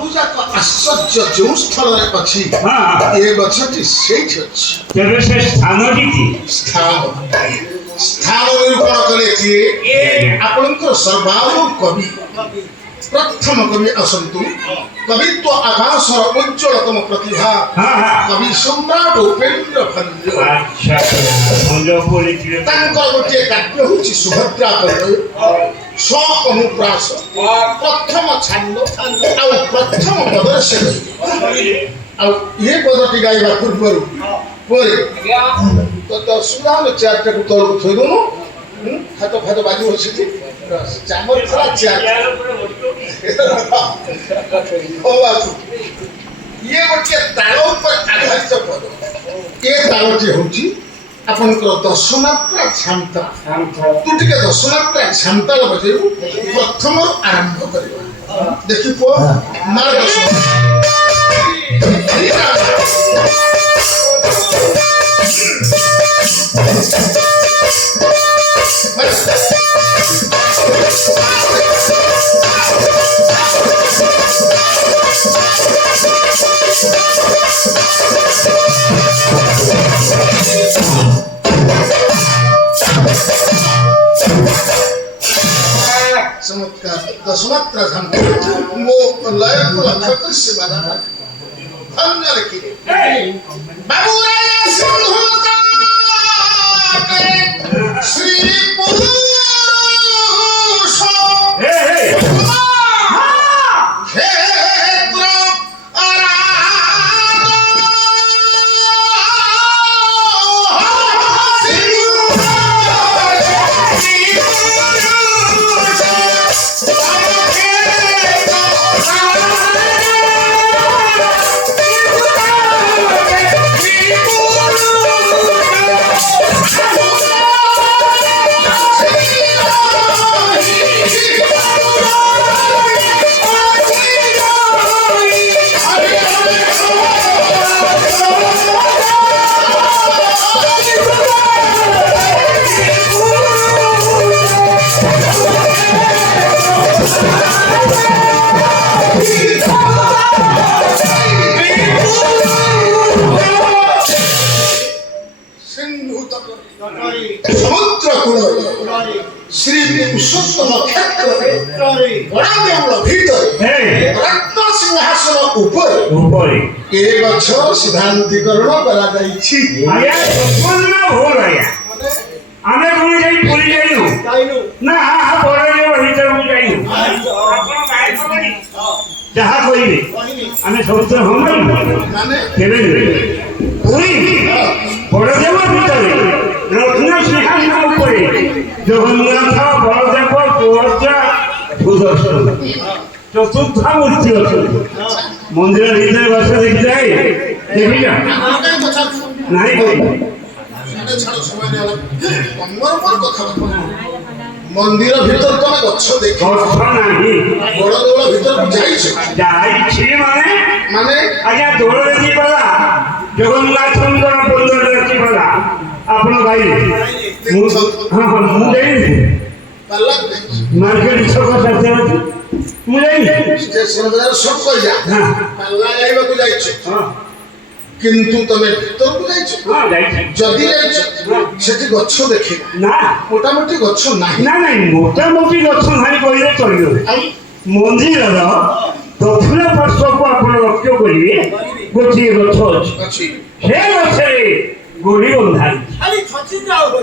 ଆଶ୍ଚର୍ଯ୍ୟ ଯେଉଁ ସ୍ଥଳରେ ଅଛି ଏ ଗଛଟି ସେଇଠି ଅଛି। ତେବେ ସେ ସ୍ଥାନଟି କି? ସ୍ଥାନ ନିରୂପଣ କଲେ କିଏ? ଆପଣଙ୍କର ସର୍ବାଣୁ କବି ପ୍ରଥମ କବି ଆସନ୍ତୁ। କବିତ୍ୱ ଆକାଶର ଉଜ୍ଜ୍ୱଳତମ ପ୍ରତିଭା କବି ସମ୍ରାଟ ଉପେନ୍ଦ୍ର ଭଞ୍ଜ। ତାଙ୍କର ଗୋଟିଏ କାବ୍ୟ ହେଉଛି ସୁଭଦ୍ରା ପରିଣୟ, ସ ଅନୁପ୍ରାସ, ପ୍ରଥମ ଛାନ୍ଦ ଆଉ ପ୍ରଥମ ପଦରେ ସେ ଆଉ ଇଏ ପଦଟି ଗାଇବା ପୂର୍ବରୁ ପରେ ତ ଅସୁବିଧା ହେଲେ ଚେୟାରଟାକୁ ତଳକୁ ଥୋଇ ଦେଉନୁ, ହାତ ଫାତ ବାଜିବ ସେଠି ଚାମଚ ଖରା ଚେୟାର। ଇଏ ଗୋଟିଏ ତାଳ ଉପରେ ଆଧାରିତ ପଦ। ଏ ତାଳଟି ହେଉଛି ଆପଣଙ୍କର ଦଶମାତ୍ରା ଛାନ୍ତା। ତୁ ଟିକେ ଦଶମାତ୍ରା ଛାନ୍ତା ବଜେଇବୁ, ପ୍ରଥମରୁ ଆରମ୍ଭ କରିବା। ଦେଖି ପୁଅ ମାର चमत्कार दशमात्रा झांक वो लय को लक्ष्य कर से बाधा अन्य लिखिए बाबू राजा सिंधुता श्री पुरुष समुद्र कूल श्री पुरुषोत्तम क्षेत्र बड़ा देउल भीतर रत्न सिंहासन ऊपर ए गछ सिद्धांतीकरण करा जाईछि। आया संपूर्ण हो रहा आमे कोन जाई पुरी जाइनु ना बड़ देव भीतर को जाइनु आपण गाय खबरी जहा कहिबे आमे सबसे हम माने केबे पुरी बड़ देव भीतर रत्न सिंहासन ऊपर जगन्नाथ बलदेव सुभद्रा सुदर्शन चतुर्था मूर्ति अच्छे मंदिर भीतर बस देखी जाए देखी जा नहीं मंदिर भीतर तुम गछ देख नहीं बड़ देउल भीतर माने माने आज्ञा दौड़ देखी पाला जगन्नाथ बंदर देखी पाला आपण भाई हाँ हाँ मुझे मार्केट छक सत्य मुझे स्टेशन बाजार सब कह जा हां पल्ला जाइबा को जाइछ हां किंतु तमे भीतर को जाइछ हां जाइछ जदी जाइछ सेठी गच्छ देखि ना मोटा मोटी गच्छ नाही ना नहीं मोटा मोटी गच्छ नाही कहिरे चलियो मंदिर रो दक्षिण पार्श्व को आपण लक्ष्य करिवे गोटी गच्छ अछि हे गच्छरे गोड़ी बंधाई खाली छचिंद्रा होबे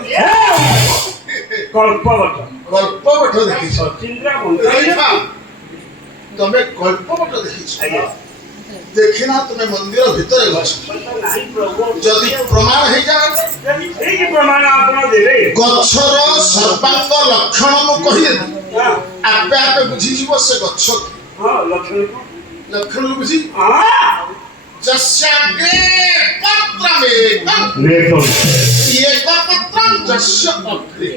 कल्पवट देखि छचिंद्रा बंधाई तमे कल्पवट देखि देखिना तमे मंदिर भीतर गछ जदी प्रमाण हे जाय एई प्रमाण आपण देबे गछर सर्वांग लक्षण मु कहिए आपे आपे बुझी जीव से गछ हां लक्षण बुझी हां जस्याग्रे पत्रमेकं एकपत्रं जस्य अग्रे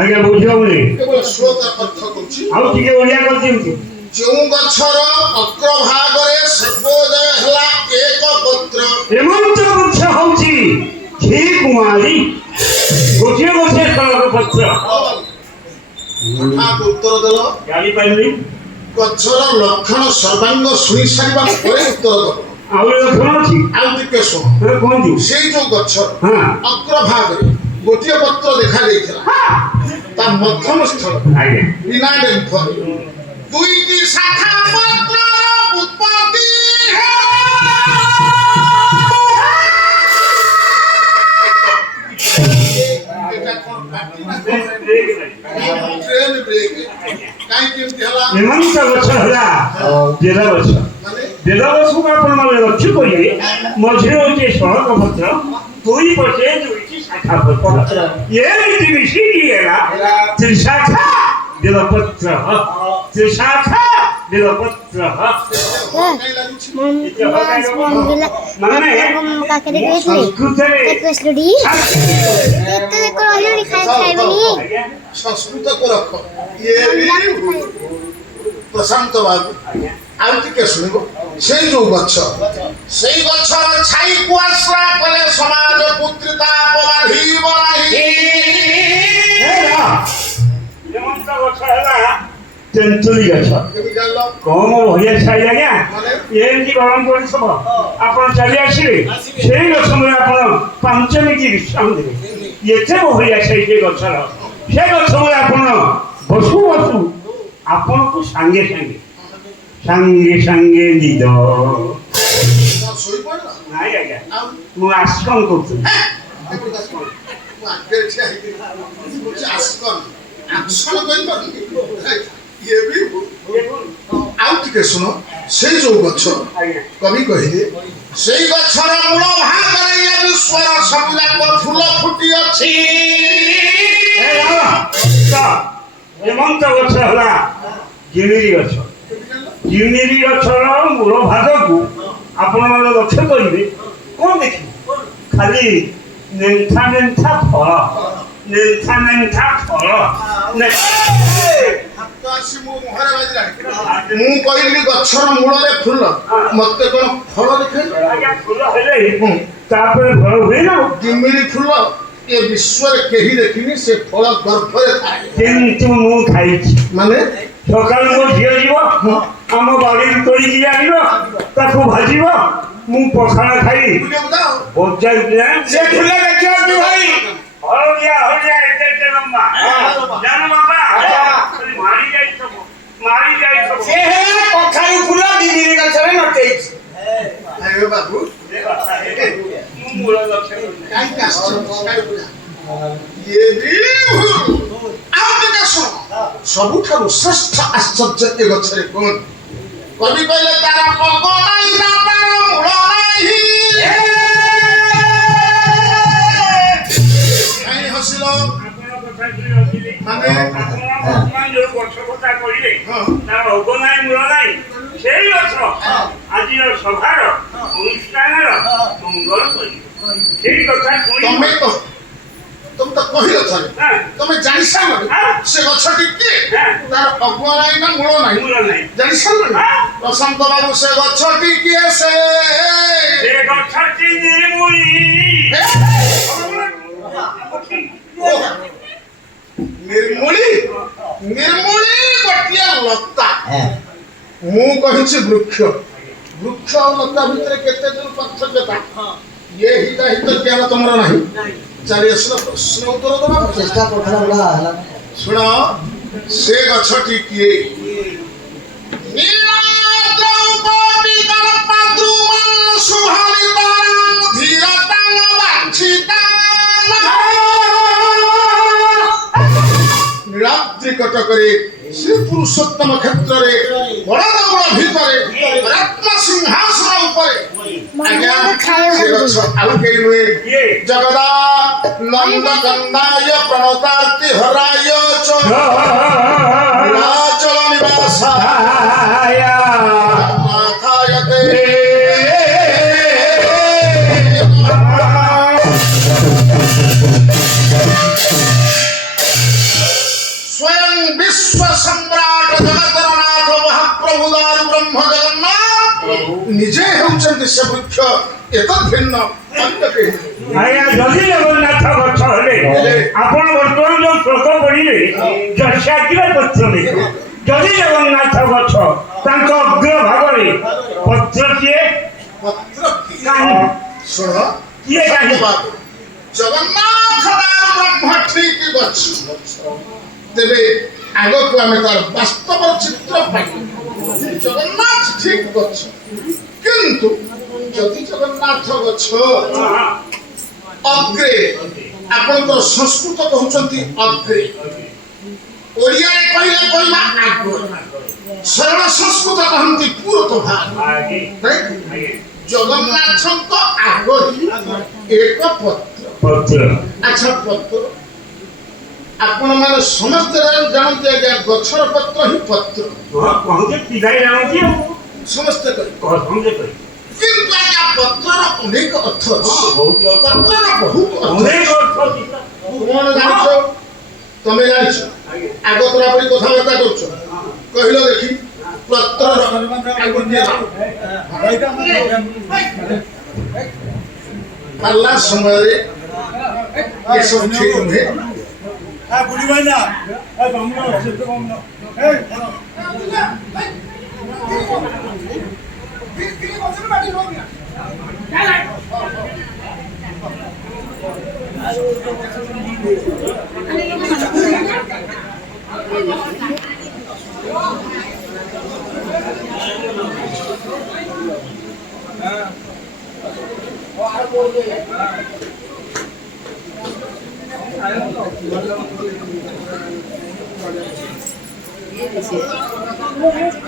आगे बुझाउनी केवल श्लोक अर्थ करछि आउ ठीक ओडिया कर दियौ जो गछर अग्रभागरे सर्वोदय हला एक पत्र हेमंत वृक्ष होउछि घी कुमारी गोटे गोटे फलक पत्र उत्तर देल जानी पाइली ଗଛର ଲକ୍ଷଣ ସର୍ବାଙ୍ଗ ଶୁଣି ସାରିବା ପରେ ଉତ୍ତର ଦେବ। ଆଉ ଲକ୍ଷଣ ଅଛି ଆଉ ଟିକେ ଶୁଣ। କୁହନ୍ତୁ। ସେଇ ଯୋଉ ଗଛ ହଁ ଅଗ୍ରଭାଗରେ ଗୋଟିଏ ପତ୍ର ଦେଖାଯାଇଥିଲା, ତା ମଧ୍ୟମ ସ୍ଥଳ ଆଜ୍ଞା ବିନା ଡେମ୍ଫରେ ଦୁଇଟି ଶାଖା ପତ୍ରର ଉତ୍ପତ୍ତି ଏଟା କଣ ପାଟି ନା କଣ? ଟ୍ରେନ ବ୍ରେକ୍ କାହିଁକି ଏମିତି ହେଲା? ହେମନ୍ତ ଗଛ ହେଲା ବେଲ ଗଛ। ମାନେ ବେଲ ଗଛକୁ ଆପଣ ମାନେ ଲକ୍ଷ୍ୟ କରିବେ, ମଝିରେ ହଉଛି ସଳକ ପତ୍ର, ଦୁଇ ପଟେ ଦୁଇଟି ଶାଖା ପତ୍ର, ଏମିତି ମିଶିକି ହେଲା ତ୍ରିଶାଖା ବେଲପତ୍ର, ତ୍ରିଶାଖା ବେଲପତ୍ର। କାହିଁ ଲାଗୁଛି? ମାନେ କାକେରେ କହିଥିଲେ ସଂସ୍କୃତରେ କହିଥିଲି ଏତେ କହିଲୁଣି ଖାଇବନି ଆଜ୍ଞା ସଂସ୍କୃତକୁ ରଖ। ଇଏ ବି ପ୍ରଶାନ୍ତ ବାବୁ ଆଉ ଟିକେ ଶୁଣିବ। ସେଇ ଯୋଉ ଗଛ, ସେଇ ଗଛର ଛାଇକୁ ଆଶ୍ରୟ କଲେ ସମାଜ ପୁତ୍ରିତାପ ବାଧିବ ନାହିଁ। ହେମନ୍ତ ଗଛ ହେଲା ତେନ୍ତୁଳି ଗଛ। କେମିତି ଜାଣିଲ? କମ ଭଳିଆ ଛାଇ ଆଜ୍ଞା, ଏମିତି ଗରମ ପରିଶ୍ରମ ଆପଣ ଚାଲି ଆସିବେ, ସେଇ ଗଛ ମୂଳେ ଆପଣ 5 ମିନିଟ୍ ବିଶ୍ରାମ ଦେବେ। ଏତେ ବହଳିଆ ଛାଇ ସେ ଗଛର, ସେ ଗଛ ମୂଳେ ଆପଣ ବସୁ ବସୁ ଆପଣଙ୍କୁ ସାଙ୍ଗେ ସାଙ୍ଗେ ସାଙ୍ଗେ ସାଙ୍ଗେ ନିଦ। ଶୋଇପଡ଼ିଲ? ନାଇଁ ଆଜ୍ଞା, ଆଉ ମୁଁ ଆଶ୍ରମ କରୁଥିଲି। କେମିତି ଆସିବ? ମୁଁ ଆଗରେ ଠିଆ ହେଇକି କହୁଛି ଆସନ ଆସନ କରିପାରୁନି। ଇଏ ବି ଆଉ ଟିକେ ଶୁଣ। ସେଇ ଯୋଉ ଗଛ ଆଜ୍ଞା କବି କହିଲେ, ସେଇ ଗଛର ମୂଳ ଭାଗରେ ଏ ବିଶ୍ୱର ସବୁଯାକ ଫୁଲ ଫୁଟି ଅଛି। ହେମନ୍ତ ଗଛ ହେଲା ଗିରିରି ଗଛ। ଗିରିରି ଗଛର ମୂଳ ଭାଗକୁ ଆପଣମାନେ ଲକ୍ଷ୍ୟ କରିବେ, କଣ ଦେଖିବେ? ଖାଲି ନେନ୍ଥା ନେନ୍ଥା ଫଳ, ନେନ୍ଥା ନେନ୍ଥା ଫଳ। ହାତ ଆସି ମୋ ମୁହଁରେ ବାଜିଲାଣି। ମୁଁ କହିଲି ଗଛର ମୂଳରେ ଫୁଲ, ମତେ କଣ ଫଳ ଦେଖେଇଲ? ଆଜ୍ଞା ଫୁଲ ହେଲେ ତାପରେ ଫଳ ହୁଏ ନା। ଜିମିରି ଫୁଲ ଏ ବିଶ୍ୱରେ କେହି ଦେଖିନି, ସେ ଫଳ ଗର୍ଭରେ ଥାଏ। କିନ୍ତୁ ମୁଁ ଖାଇଛି। ମାନେ ସକାଳୁ ମୋ ଝିଅ ଯିବ ଆମ ବାଡ଼ିରୁ ତୋଳିକି ଆଣିବ, ତାକୁ ଭାଜିବ, ମୁଁ ପଖାଳ ଖାଇ ବୁଲିବାକୁ ଯାଅ। ବଜାଇ ସେ ଫୁଲ ଦେଖିବାକୁ ଭାଇ ହଳଦିଆ ହଳଦିଆ ଏତେ ଏତେ ଲମ୍ବା ଜାନ ବାପା ମାରି ଯାଇଥିବ, ମାରି ଯାଇଥିବ। ସେ ହେଲା କଖାରୁ ଫୁଲ ବିବିରି ଗଛରେ ଲଟେଇଛି। ଆରେ ବାବୁ ମୁଁ ମୂଳ ଲକ୍ଷ୍ୟ କରିନି। କାହିଁକି ଆସିଛ? ଇଏ ବି ଭୁଲ। ଆଉ ଟିକେ ଶୁଣ। ସବୁଠାରୁ ଶ୍ରେଷ୍ଠ ଆଶ୍ଚର୍ଯ୍ୟ ଏ ଗଛରେ କଣ? କବି କହିଲେ ତାର ଅଗ ନାହିଁ ନା ତାର ମୂଳ ନାହିଁ। କାହିଁ ହସିଲ? ଆପଣ କଥା କି ରଖିଲେ ମାନେ ଆପଣ ବର୍ତ୍ତମାନ ଯୋଉ ଗଛ କଥା କହିଲେ ତାର ଅଗ ନାହିଁ ମୂଳ ନାହିଁ, ସେଇ ଗଛ ଆଜିର ସଭାର ଅନୁଷ୍ଠାନର ମଙ୍ଗଳ କରିବ। ସେଇ କଥା ତମେ ତ କହିଲ ଥରେ, ହଁ ତମେ ଜାଣି ସାରିଲଣି ସେ ଗଛଟି କିଏ? ତାର ଅଗ ନାହିଁ ନା ମୂଳ ନାହିଁ? ମୂଳ ନାହିଁ। ଜାଣି ସାରିଲଣି? ପ୍ରଶାନ୍ତ ବାବୁ ସେ ଗଛଟି କିଏ? ସେ ଗଛଟି ନିର୍ମୂଳି। ନିର୍ମୂଳି ନିର୍ମୂଳି ଗୋଟିଏ ଲତା। ମୁଁ କହିଛି ବୃକ୍ଷ। ବୃକ୍ଷ ଆଉ ଲତା ଭିତରେ କେତେ ଦୂର ପାର୍ଥକ୍ୟତା? ଇଏ ହିତ ଜ୍ଞାନ ତମର ନାହିଁ। ଚାଲି ଆସିଲ ପ୍ରଶ୍ନ ଉତ୍ତର ଦେବା ଚେଷ୍ଟା କରୁଥିଲା ହେଲା। ଶୁଣ, ସେ ଗଛଟି କିଏ? ନୀଳାଦ୍ରି କଟକରେ ଶ୍ରୀ ପୁରୁଷୋତ୍ତମ କ୍ଷେତ୍ରରେ ବଡ଼ଦେଉଳ ଭିତରେ ରତ୍ନ ସିଂହାସନ ଉପରେ ଆଜ୍ଞା ସେ ଗଛ ଆଉ କେହି ନୁହେଁ, ଜଗଦା ନନ୍ଦ ଗନ୍ଧାୟ ପ୍ରଣତାର୍ତି ହରାୟ ଚ ନୀଳାଚଳ ନିବାସାୟ ନାଥାୟତେ। स्वयं विश्व सम्राट जगतर नाथ महाप्रभु दारु ब्रह्म जगन्नाथ निजे हेउचंती से वृक्ष एक भिन्न अन्य केही ଆଜ୍ଞା ଯଦି ଜଗନ୍ନାଥ ଗଛ ହେଲେ ଆପଣ ବର୍ତ୍ତମାନ ଯୋଉ ଶ୍ଲୋକ ପଢିଲେ ଯଶାଗ୍ର ପତ୍ର ଦେଖ ଯଦି ଜଗନ୍ନାଥ ଗଛ ତାଙ୍କ ଅଗ୍ରଭାଗରେ ପତ୍ରଟିଏ ପତ୍ର କିଏ? କାହିଁ ଶୁଣ କିଏ କାହିଁ ଜଗନ୍ନାଥ ବ୍ରହ୍ମ ଠିକ ଗଛ ତେବେ ଆଗକୁ ଆମେ ତାର ବାସ୍ତବ ଚିତ୍ର ପାଇବୁ ଜଗନ୍ନାଥ ଠିକ ଗଛ କିନ୍ତୁ ଯଦି ଜଗନ୍ନାଥ ଗଛ ଅଗ୍ରେ ଆପଣଙ୍କର ସଂସ୍କୃତ କହୁଛନ୍ତି ଅଗ୍ରେ ଓଡ଼ିଆରେ କହିଲେ କହିବା ଆଗରେ ସରଳ ସଂସ୍କୃତ କହନ୍ତି ପୁରତ ଭାଗ ଜଗନ୍ନାଥଙ୍କ ଆଗରେ ଏକ ପତ୍ର ଆଚ୍ଛା ପତ୍ର ଆପଣ ମାନେ ସମସ୍ତେ ଜାଣନ୍ତି ଆଜ୍ଞା ଗଛର ପତ୍ର ହିଁ ପତ୍ର କହୁଛେ ପିଲାଏ ଜାଣନ୍ତି ଆଉ ସମସ୍ତେ କହିବେ କହୁଛେ କିନ୍ତୁ ଆଜ୍ଞା ପତ୍ରର ଅନେକ ଅର୍ଥ ଅଛି ବହୁତ ଅର୍ଥ। ପତ୍ରର ବହୁତ ଅର୍ଥ ଅନେକ ଅର୍ଥ ଅଛି। କଣ ଜାଣିଛ ତମେ ଜାଣିଛ ଆଗ ତୋରା ପରି କଥାବାର୍ତ୍ତା କରୁଛ କହିଲ ଦେଖି ପତ୍ରର ପାଲା ସମୟରେ ଏସବୁ ଠିକ ନୁହେଁ